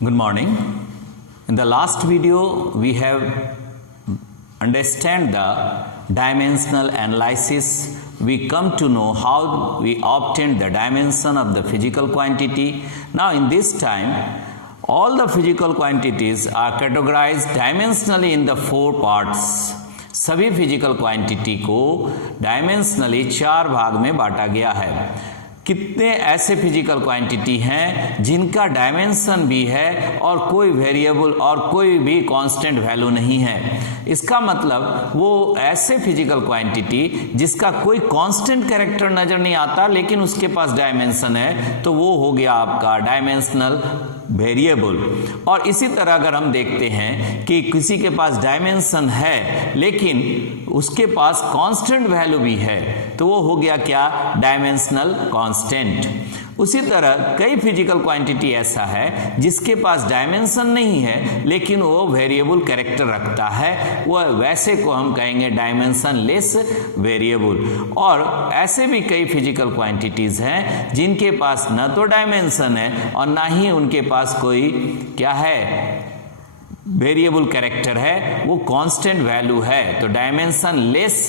Good morning. In the last video, we have understand the dimensional analysis. We come to know how we obtain the dimension of the physical quantity. Now, in this time, all the physical quantities are categorized dimensionally in the four parts. सभी physical quantity को dimensionally चार भाग में बांटा गया है। कितने ऐसे फिजिकल क्वांटिटी हैं जिनका डायमेंशन भी है और कोई वेरिएबल और कोई भी कांस्टेंट वैल्यू नहीं है। इसका मतलब वो ऐसे फिजिकल क्वांटिटी जिसका कोई कांस्टेंट कैरेक्टर नजर नहीं आता लेकिन उसके पास डायमेंशन है, तो वो हो गया आपका डायमेंशनल वेरिएबल। और इसी तरह अगर हम देखते हैं कि किसी के पास डायमेंशन है लेकिन उसके पास कांस्टेंट वैल्यू भी है, तो वो हो गया क्या? Dimensional constant. उसी तरह कई फिजिकल क्वांटिटी ऐसा है जिसके पास डायमेंशन नहीं है लेकिन वो वेरिएबल कैरेक्टर रखता है, वो वैसे को हम कहेंगे डायमेंशन लेस वेरिएबल। और ऐसे भी कई फिजिकल क्वांटिटीज हैं जिनके पास न तो डायमेंशन है और ना ही उनके पास कोई क्या है, वेरिएबल कैरेक्टर है, वो कांस्टेंट वैल्यू है, तो डायमेंशन लेस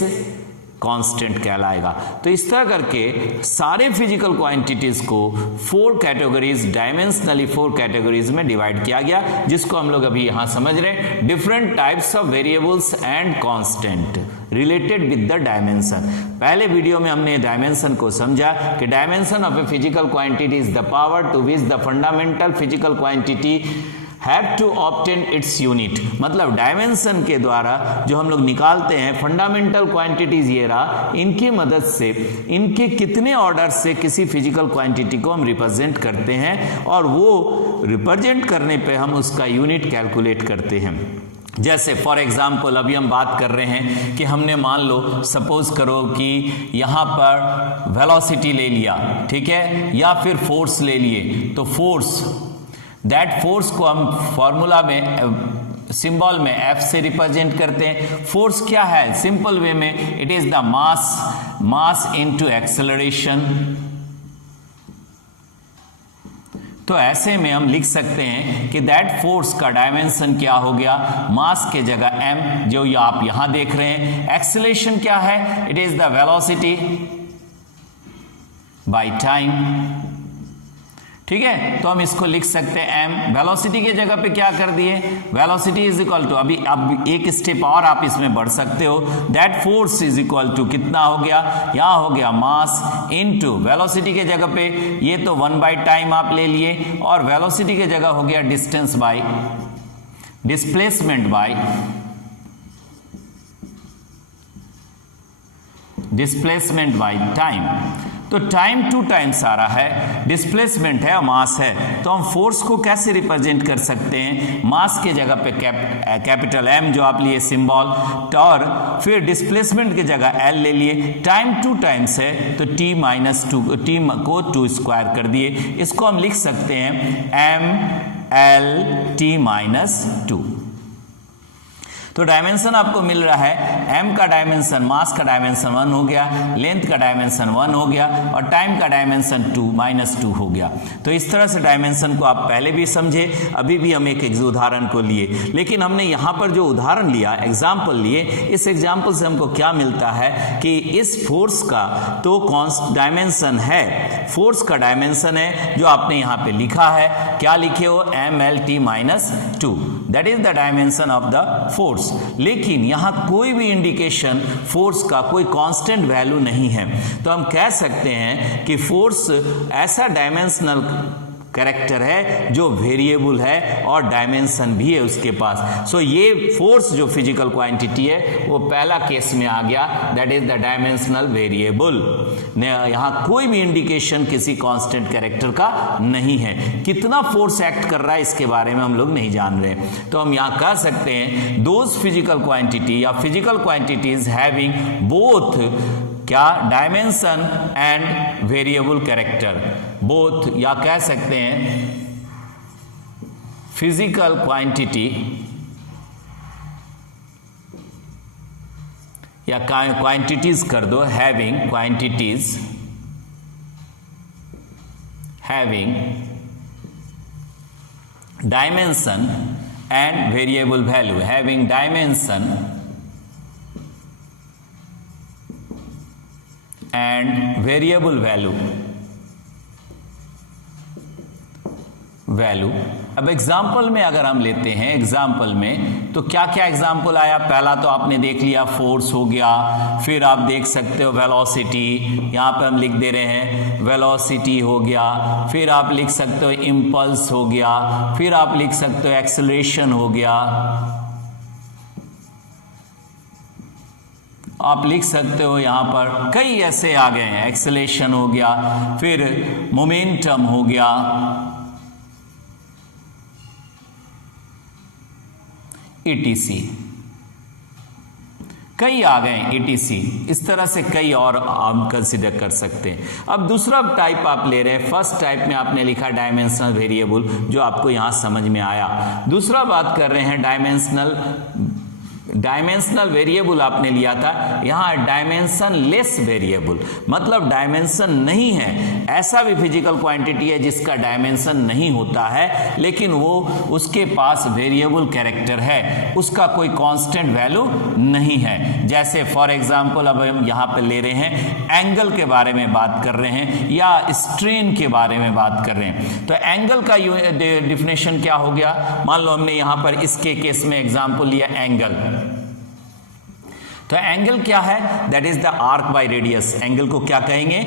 कांस्टेंट कहलाएगा। तो इस तरह करके सारे फिजिकल क्वांटिटीज को four categories, dimensionally four categories में डिवाइड किया गया, जिसको हम लोग अभी यहां समझ रहे हैं। Different types of variables and constant related with the dimension. पहले वीडियो में हमने डायमेंशन को समझा कि dimension of a physical quantity is the power to which the fundamental physical quantity have to obtain its unit. मतलब dimension के द्वारा जो हम लोग निकालते हैं फंडामेंटल क्वांटिटीज, ये रहा, इनकी मदद से इनके कितने ऑर्डर से किसी फिजिकल क्वांटिटी को हम रिप्रेजेंट करते हैं और वो रिप्रेजेंट करने पे हम उसका यूनिट कैलकुलेट करते हैं। जैसे फॉर एग्जाम्पल अभी हम बात कर रहे हैं कि हमने मान लो सपोज करो कि यहाँ पर वेलोसिटी ले लिया, ठीक है, या फिर फोर्स ले लिए, तो फोर्स, दैट फोर्स को हम फॉर्मूला में सिंबल में F से रिप्रेजेंट करते हैं। फोर्स क्या है? सिंपल वे में it is the mass into acceleration. तो ऐसे में हम लिख सकते हैं कि दैट फोर्स का डायमेंशन क्या हो गया? मास के जगह m, जो आप यहां देख रहे हैं। एक्सेलरेशन क्या है? It is the velocity by time. ठीक है, तो हम इसको लिख सकते हैं m। वेलोसिटी के जगह पे क्या कर दिए? वेलोसिटी इज इक्वल टू, अभी अब एक स्टेप और आप इसमें बढ़ सकते हो, that force is equal to कितना हो गया? यहाँ हो गया मास इनटू वेलोसिटी के जगह पे ये तो 1 बाई टाइम आप ले लिए, और वेलोसिटी के जगह हो गया distance by displacement by time. तो टाइम टू टाइम सारा है, डिस्प्लेसमेंट है और मास है। तो हम फोर्स को कैसे रिप्रेजेंट कर सकते हैं? मास के जगह पे कैपिटल M जो आप लिए सिंबल, और फिर डिस्प्लेसमेंट की जगह L ले लिए। टाइम टू टाइम्स है तो T माइनस 2, T को 2 स्क्वायर कर दिए। इसको हम लिख सकते हैं MLT माइनस 2। तो डायमेंशन आपको मिल रहा है, m का डायमेंशन, मास का डायमेंशन 1 हो गया, लेंथ का डायमेंशन 1 हो गया और टाइम का डायमेंशन 2 माइनस 2 हो गया। तो इस तरह से डायमेंशन को आप पहले भी समझे, अभी भी हम एक उदाहरण को लिए, लेकिन हमने यहाँ पर जो उदाहरण लिया, एग्जाम्पल लिए, इस एग्जाम्पल से हमको क्या मिलता है कि इस फोर्स का तो डायमेंशन है, फोर्स का डायमेंशन है जो आपने यहाँ पे लिखा है, क्या लिखे हो? MLT minus 2, that is the dimension of the force. लेकिन यहां कोई भी इंडिकेशन फोर्स का कोई कांस्टेंट वैल्यू नहीं है, तो हम कह सकते हैं कि फोर्स ऐसा डायमेंशनल कैरेक्टर है जो वेरिएबल है और डायमेंशन भी है उसके पास। सो ये फोर्स जो फिजिकल क्वांटिटी है वो पहला केस में आ गया, that is the dimensional variable. यहाँ कोई भी इंडिकेशन किसी कांस्टेंट कैरेक्टर का नहीं है। कितना फोर्स एक्ट कर रहा है इसके बारे में हम लोग नहीं जान रहे, तो हम यहाँ कह सकते हैं दोज फिजिकल क्वांटिटी या फिजिकल क्वांटिटीज हैविंग बोथ क्या? Dimension and variable character, both, या कह सकते हैं फिजिकल क्वांटिटी या क्वांटिटीज कर दो, having quantities dimension and variable value, having dimension and variable value. अब एग्जाम्पल में अगर हम लेते हैं, एग्जाम्पल में तो क्या क्या एग्जाम्पल आया? पहला तो आपने देख लिया फोर्स हो गया, फिर आप देख सकते हो वेलोसिटी, यहाँ पे हम लिख दे रहे हैं वेलोसिटी हो गया, फिर आप लिख सकते हो इम्पल्स हो गया, फिर आप लिख सकते हो एक्सेलरेशन हो गया, आप लिख सकते हो यहाँ पर कई ऐसे आ गए हैं, एक्सेलरेशन हो गया, फिर मोमेंटम हो गया, ETC, कई आ गए ETC। इस तरह से कई और हम कंसिडर कर सकते हैं। अब दूसरा टाइप आप ले रहे हैं, फर्स्ट टाइप में आपने लिखा डायमेंशनल वेरिएबल, जो आपको यहां समझ में आया। दूसरा बात कर रहे हैं डायमेंशनल वेरिएबल आपने लिया था, यहां डायमेंशन लेस वेरिएबल, मतलब डायमेंशन नहीं है, ऐसा भी फिजिकल क्वांटिटी है जिसका डायमेंशन नहीं होता है, लेकिन वो उसके पास वेरिएबल कैरेक्टर है, उसका कोई कांस्टेंट वैल्यू नहीं है। जैसे फॉर एग्जांपल अब हम यहां पे ले रहे हैं एंगल के बारे में बात कर रहे हैं या स्ट्रेन के बारे में बात कर रहे हैं, तो एंगल का डिफिनेशन क्या हो गया? मान लो हमने यहां पर इसके केस में एग्जांपल लिया एंगल, तो एंगल क्या है? That is the arc by radius. Angle को क्या कहेंगे?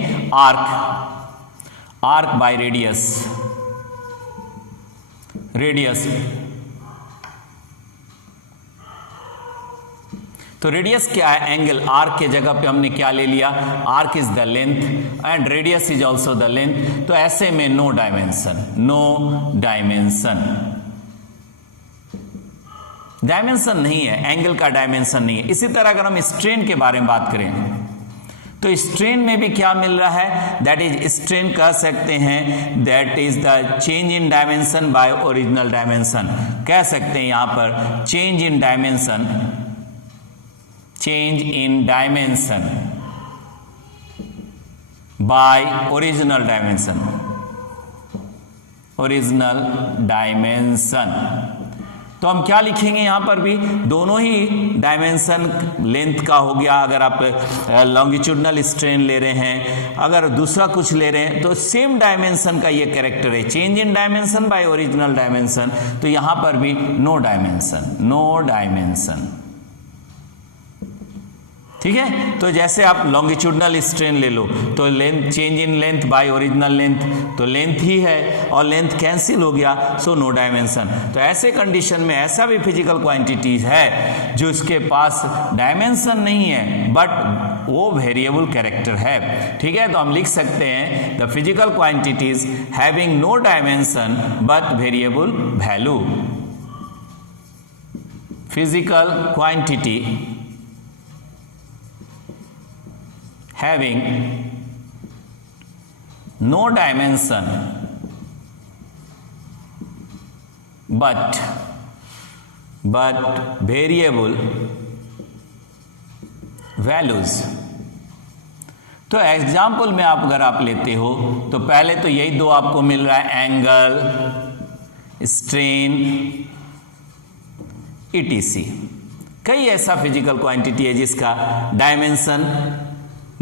Arc by radius. तो रेडियस क्या है? एंगल। आर्क के जगह पे हमने क्या ले लिया? Arc is the length and radius is also the length. तो ऐसे में नो डायमेंशन नहीं है, एंगल का डायमेंशन नहीं है। इसी तरह अगर हम स्ट्रेन के बारे में बात करें तो स्ट्रेन में भी क्या मिल रहा है? दैट इज स्ट्रेन कह सकते हैं, that is the change in dimension by original dimension. कह सकते हैं यहां पर change in dimension by original dimension. तो हम क्या लिखेंगे यहां पर भी? दोनों ही डायमेंशन लेंथ का हो गया। अगर आप लॉन्गिट्यूडनल स्ट्रेन ले रहे हैं, अगर दूसरा कुछ ले रहे हैं, तो सेम डायमेंशन का ये कैरेक्टर है, change in dimension by original dimension. तो यहां पर भी नो डायमेंशन। ठीक है, तो जैसे आप लॉन्गिट्यूडनल स्ट्रेन ले लो तो length, change in length bye original length, तो लेंथ ही है और लेंथ कैंसिल हो गया, सो नो डायमेंशन। तो ऐसे कंडीशन में ऐसा भी फिजिकल क्वांटिटीज है जो इसके पास डायमेंशन नहीं है बट वो वेरिएबल कैरेक्टर है। ठीक है, तो हम लिख सकते हैं the physical quantities having no dimension but variable value. Physical quantity having no dimension but variable values। तो एग्जाम्पल में अगर आप लेते हो तो पहले तो यही दो आपको मिल रहा है, एंगल, स्ट्रेन, ETC। कई ऐसा फिजिकल क्वांटिटी है जिसका डायमेंशन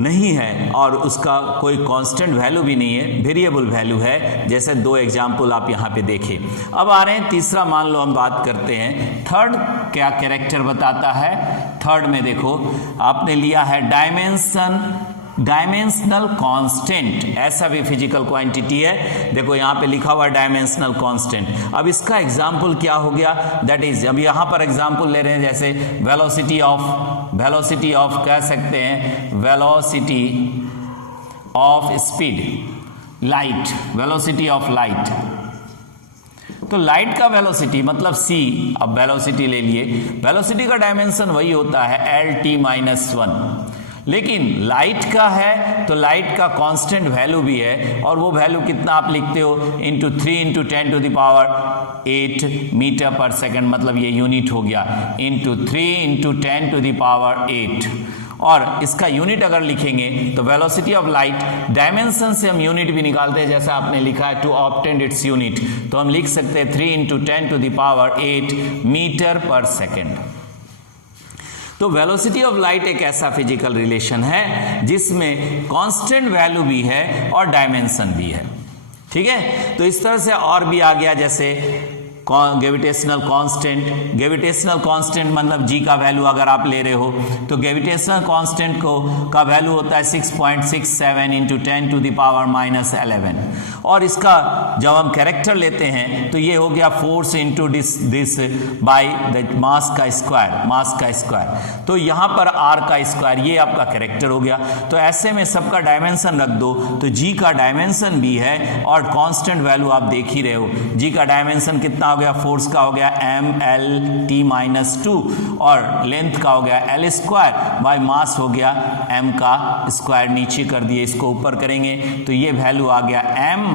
नहीं है और उसका कोई कांस्टेंट वैल्यू भी नहीं है, वेरिएबल वैल्यू है। जैसे दो एग्जाम्पल आप यहां पे देखें। अब आ रहे हैं तीसरा, मान लो हम बात करते हैं थर्ड, क्या कैरेक्टर बताता है? थर्ड में देखो आपने लिया है डायमेंशनल कांस्टेंट। ऐसा भी फिजिकल क्वांटिटी है, देखो यहां पे लिखा हुआ डायमेंशनल कांस्टेंट। अब इसका एग्जांपल क्या हो गया? दैट इज, अब यहां पर एग्जांपल ले रहे हैं जैसे वेलोसिटी ऑफ कह सकते हैं velocity of speed, light, velocity of light. तो लाइट का वेलोसिटी मतलब c, अब वेलोसिटी ले लिए, वेलोसिटी का डायमेंशन वही होता है LT-1, लेकिन लाइट का है तो लाइट का कांस्टेंट वैल्यू भी है, और वो वैल्यू कितना आप लिखते हो? इंटू 3 × 10⁸ मीटर पर सेकंड, मतलब ये यूनिट हो गया, इंटू 3 × 10⁸ और इसका यूनिट अगर लिखेंगे तो वेलोसिटी ऑफ लाइट, डायमेंशन से हम यूनिट भी निकालते हैं, जैसा आपने लिखा है टू ऑब्टेन इट्स यूनिट, तो हम लिख सकते हैं 3 × 10⁸ मीटर पर सेकेंड। तो वेलोसिटी ऑफ लाइट एक ऐसा फिजिकल रिलेशन है जिसमें कांस्टेंट वैल्यू भी है और डायमेंशन भी है। ठीक है, तो इस तरह से और भी आ गया, जैसे ग्रेविटेशनल कांस्टेंट मतलब जी का वैल्यू अगर आप ले रहे हो तो ग्रेविटेशनल कांस्टेंट का वैल्यू होता है 6.67 × 10⁻11, और इसका जब हम कैरेक्टर लेते हैं तो ये हो गया force into this by the mass का स्क्वायर, तो यहाँ पर आर का स्क्वायर, ये आपका कैरेक्टर हो गया। तो ऐसे में सबका डायमेंशन रख दो, तो जी का डायमेंशन भी है और कांस्टेंट वैल्यू आप देख ही रहे हो। जी का डायमेंशन कितना हो गया, फोर्स का हो गया mL/t-2 और लेंथ का हो गया L² बाय मास हो गया m का स्क्वायर, नीचे कर दिए, इसको ऊपर करेंगे तो ये वैल्यू आ गया m-1L³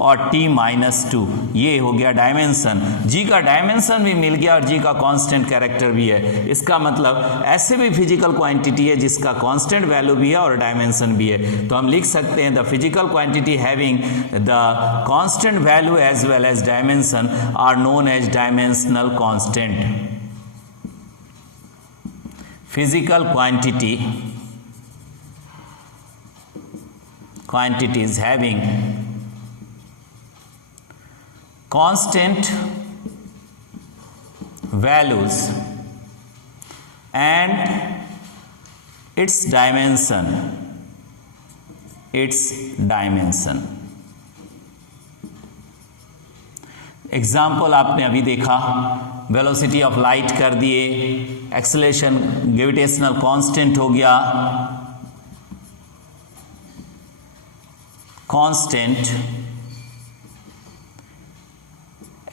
और t-2, ये हो गया डायमेंशन। जी का डायमेंशन भी मिल गया और जी का कांस्टेंट कैरेक्टर भी है। इसका मतलब ऐसे भी फिजिकल क्वांटिटी है जिसका कांस्टेंट वैल्यू भी है और डायमेंशन भी है, तो हम लिख सकते हैं the physical quantity having the constant value as well as dimension are known as dimensional constant. Physical quantities having constant values and its dimension example आपने अभी देखा, वेलोसिटी ऑफ लाइट कर दिए, एक्सेलरेशन ग्रेविटेशनल कांस्टेंट हो गया, constant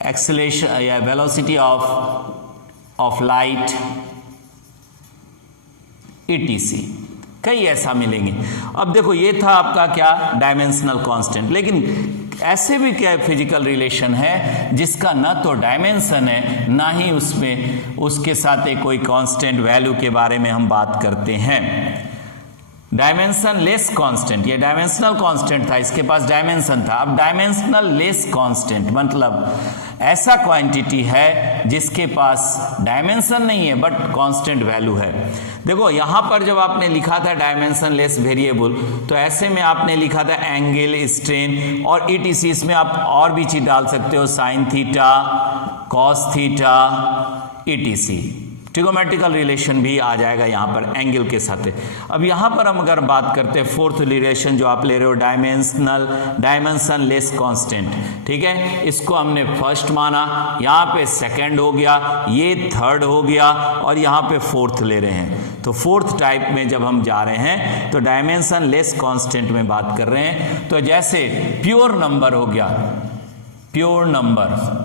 acceleration या velocity of light etc, कई ऐसा मिलेंगे। अब देखो ये था आपका क्या, डायमेंशनल कांस्टेंट, लेकिन ऐसे भी क्या फिजिकल रिलेशन है जिसका ना तो डायमेंशन है ना ही उसमें उसके साथ एक कोई कांस्टेंट वैल्यू के बारे में हम बात करते हैं। डायमेंशन लेस कांस्टेंट, ये डायमेंशनल कांस्टेंट था, इसके पास डायमेंशन था। अब डायमेंशनल लेस कांस्टेंट मतलब ऐसा क्वांटिटी है जिसके पास डायमेंशन नहीं है बट कांस्टेंट वैल्यू है। देखो यहाँ पर जब आपने लिखा था डायमेंशन लेस वेरिएबल, तो ऐसे में आपने लिखा था एंगल, स्ट्रेन और etc, इसमें आप और भी चीज डाल सकते हो, sine theta, cos theta etc, trigonometrical relation भी आ जाएगा यहाँ पर एंगल के साथ। अब यहाँ पर हम अगर बात करते हैं फोर्थ रिलेशन जो आप ले रहे हो, डायमेंशन लेस कांस्टेंट, ठीक है, इसको हमने फर्स्ट माना, यहाँ पे सेकंड हो गया, ये थर्ड हो गया और यहाँ पे फोर्थ ले रहे हैं। तो फोर्थ टाइप में जब हम जा रहे हैं तो डायमेंशन लेस कांस्टेंट में बात कर रहे हैं। तो जैसे प्योर नंबर हो गया, प्योर नंबर,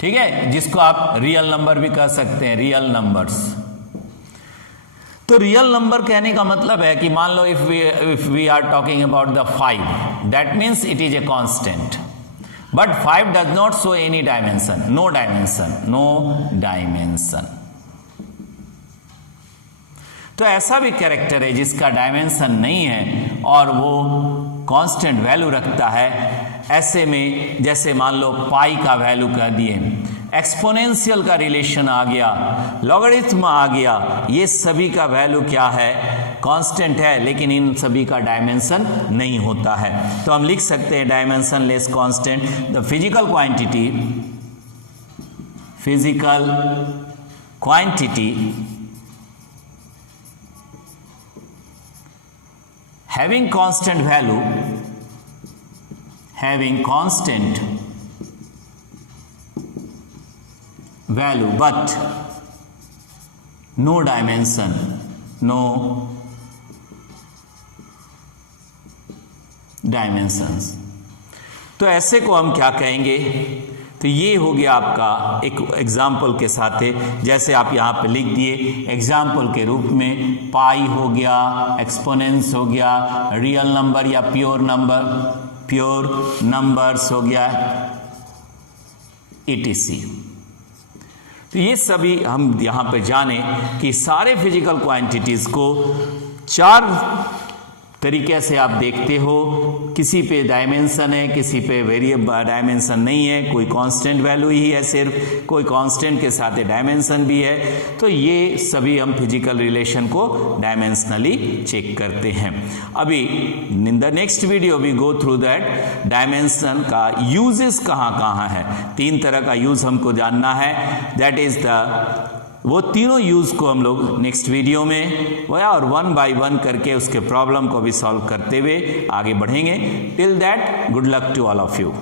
ठीक है, जिसको आप रियल नंबर भी कह सकते हैं, रियल नंबर्स। तो रियल नंबर कहने का मतलब है कि मान लो if we are talking about the 5, that means it is a constant, but 5 does not show any dimension, no dimension. तो ऐसा भी कैरेक्टर है जिसका डायमेंशन नहीं है और वो कांस्टेंट वैल्यू रखता है। ऐसे में जैसे मान लो पाई का वैल्यू कह दिए, एक्सपोनेंशियल का रिलेशन आ गया, लॉगरिथम आ गया, ये सभी का वैल्यू क्या है, कांस्टेंट है, लेकिन इन सभी का डायमेंशन नहीं होता है। तो हम लिख सकते हैं dimension less constant, the physical quantity having constant value but no dimension, no dimensions। तो ऐसे को हम क्या कहेंगे, तो ये हो गया आपका एक एग्जाम्पल के साथ है, जैसे आप यहाँ पे लिख दिए एग्जाम्पल के रूप में, पाई हो गया, एक्सपोनेंस हो गया, रियल नंबर या प्योर नंबर्स हो गया etc। तो ये सभी हम यहाँ पे जाने कि सारे फिजिकल क्वांटिटीज़ को 4 तरीके से आप देखते हो, किसी पे डायमेंशन है, किसी पे वेरिएबल डायमेंशन नहीं है, कोई कांस्टेंट वैल्यू ही है सिर्फ, कोई कांस्टेंट के साथ डायमेंशन भी है। तो ये सभी हम फिजिकल रिलेशन को डायमेंशनली चेक करते हैं। अभी in the next video we go through that dimension का यूजेस कहाँ कहाँ है। 3 तरह का यूज हमको जानना है, दैट इज द वो तीनों यूज को हम लोग नेक्स्ट वीडियो में और 1 बाय 1 करके उसके प्रॉब्लम को भी सॉल्व करते हुए आगे बढ़ेंगे। Till that good luck to all of you.